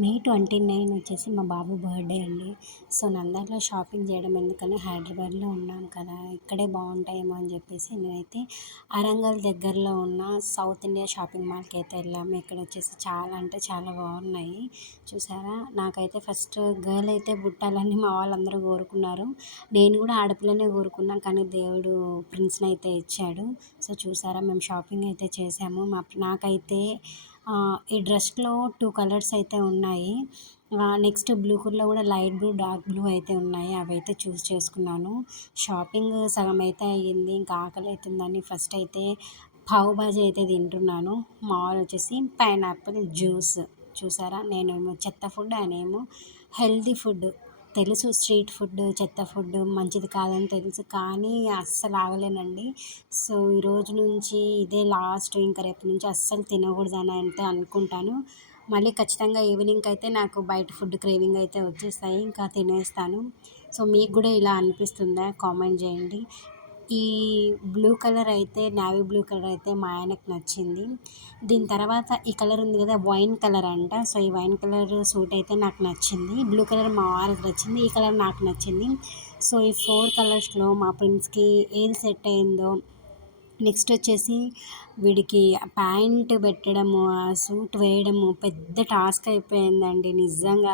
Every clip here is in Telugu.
మే 29 వచ్చేసి మా బాబు బర్త్డే అండి. సో, నంద్యాలలో షాపింగ్ చేయడం ఎందుకని హైదరాబాద్‌లో ఉన్నాం కదా! ఇక్కడే బాగుంటాయేమో అని చెప్పేసి నేనైతే అరంగల్ దగ్గరలో ఉన్న సౌత్ ఇండియా షాపింగ్ మాల్‌కి అయితే వెళ్ళాము. ఇక్కడ వచ్చేసి చాలా అంటే చాలా బాగున్నాయి. చూసారా? నాకైతే ఫస్ట్ గర్ల్ అయితే పుట్టాలని మా వాళ్ళందరూ కోరుకున్నారు. నేను కూడా ఆడపిల్లనే కోరుకున్నా. కానీ దేవుడు ప్రిన్స్‌ని అయితే ఇచ్చాడు. సో, చూసారా? మేము షాపింగ్ అయితే చేసాము. నాకైతే ఈ డ్రెస్‌లో 2 కలర్స్ అయితే ఉన్నాయి. నెక్స్ట్ బ్లూ కలర్‌లో కూడా లైట్ బ్లూ, డార్క్ బ్లూ అయితే ఉన్నాయి. అవైతే చూస్ చేసుకున్నాను. షాపింగ్ సగం అయితే అయ్యింది. ఇంకా ఆకలి అవుతుందని ఫస్ట్ అయితే పావు బాజీ అయితే తింటున్నాను. మా వారు వచ్చేసి పైనాపిల్ జ్యూస్. చూసారా? నేనేమో చెత్త ఫుడ్, ఆయనేమో హెల్తీ ఫుడ్. తెలుసు స్ట్రీట్ ఫుడ్, చెత్త ఫుడ్ మంచిది కాదని తెలుసు. కానీ అస్సలు ఆగలేనండి. సో, ఈరోజు నుంచి ఇదే లాస్ట్. ఇంకా రేపటి నుంచి అస్సలు తినకూడదని అయితే అనుకుంటాను. మళ్ళీ ఖచ్చితంగా ఈవినింగ్‌కి అయితే నాకు బయట ఫుడ్ క్రేవింగ్ అయితే వచ్చేస్తాయి. ఇంకా తినేస్తాను. సో, మీకు కూడా ఇలా అనిపిస్తుందా? కామెంట్ చేయండి. ఈ బ్లూ కలర్ అయితే నేవీ బ్లూ కలర్ అయితే మా ఆయనకు నచ్చింది. దీని తర్వాత ఈ కలర్ ఉంది కదా! వైన్ కలర్ అంట. సో, ఈ వైన్ కలర్ సూట్ అయితే నాకు నచ్చింది. బ్లూ కలర్ మా వారికి నచ్చింది. ఈ కలర్ నాకు నచ్చింది. సో, ఈ 4 కలర్స్‌లో మా ప్రిన్స్‌కి ఏది సెట్ అయిందో, నెక్స్ట్ వచ్చేసి వీడికి ప్యాంట్ పెట్టడము, ఆ సూట్ వేయడము పెద్ద టాస్క్ అయిపోయిందండి నిజంగా.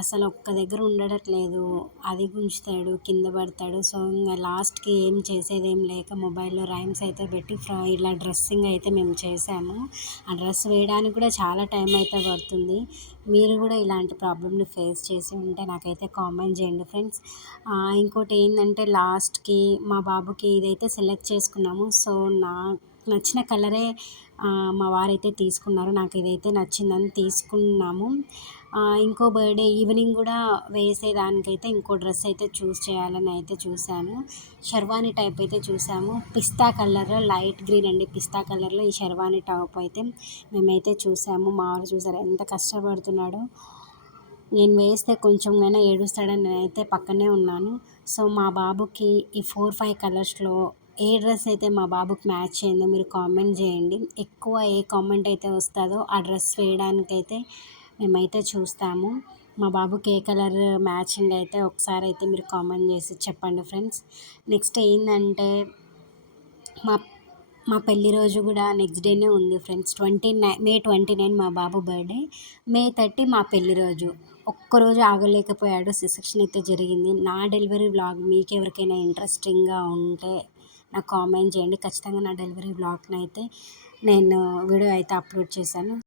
అసలు ఒక్క దగ్గర ఉండట్లేదు. అది గుంజుతాడు, కింద పడతాడు. సో, ఇంక లాస్ట్‌కి ఏం చేసేదేం లేక మొబైల్‌లో రైమ్స్ అయితే పెట్టి ఇలా డ్రెస్సింగ్ అయితే మేము చేసాము. ఆ డ్రెస్ వేయడానికి కూడా చాలా టైం అయితే పడుతుంది. మీరు కూడా ఇలాంటి ప్రాబ్లమ్‌ని ఫేస్ చేసి ఉంటే నాకైతే కామెంట్ చేయండి ఫ్రెండ్స్. ఇంకోటి ఏంటంటే లాస్ట్‌కి మా బాబుకి ఇదైతే సెలెక్ట్ చేసుకున్నాము. సో, నాకు నచ్చిన కలరే మా వారైతే తీసుకున్నారు. నాకు ఇదైతే నచ్చిందని తీసుకున్నాము. ఇంకో బర్త్‌డే ఈవినింగ్ కూడా వేసేదానికైతే ఇంకో డ్రెస్ అయితే చూస్ చేయాలని అయితే చూసాను. షెర్వానీ టైప్ అయితే చూసాము. పిస్తా కలర్, లైట్ గ్రీన్ అండి. పిస్తా కలర్‌లో ఈ షెర్వానీ టాప్ అయితే మేమైతే చూసాము. మా వారు చూసారా ఎంత కష్టపడుతున్నాడో. నేను వేస్తే కొంచెంగైనా ఏడుస్తాడని నేనైతే పక్కనే ఉన్నాను. సో, మా బాబుకి ఈ 4, 5 కలర్స్‌లో ఏ డ్రెస్ అయితే మా బాబుకి మ్యాచ్ అయిందో మీరు కామెంట్ చేయండి. ఎక్కువ ఏ కామెంట్ అయితే వస్తుందో ఆ డ్రెస్ వేయడానికైతే మేమైతే చూస్తాము. మా బాబుకి ఏ కలర్ మ్యాచింగ్ అయితే ఒకసారి అయితే మీరు కామెంట్ చేసి చెప్పండి ఫ్రెండ్స్. నెక్స్ట్ ఏందంటే మా మా పెళ్లి రోజు కూడా నెక్స్ట్ డేనే ఉంది ఫ్రెండ్స్. మే 29 మా బాబు బర్త్‌డే. మే 30 మా పెళ్లి రోజు. ఒక్కరోజు ఆగలేకపోయాడు. సి సెక్షన్ అయితే జరిగింది. నా డెలివరీ వ్లాగ్ మీకెవరికైనా ఇంట్రెస్టింగ్‌గా ఉంటే నాకు కామెంట్ చేయండి. ఖచ్చితంగా నా డెలివరీ వ్లాగ్‌నైతే నేను వీడియో అయితే అప్లోడ్ చేశాను.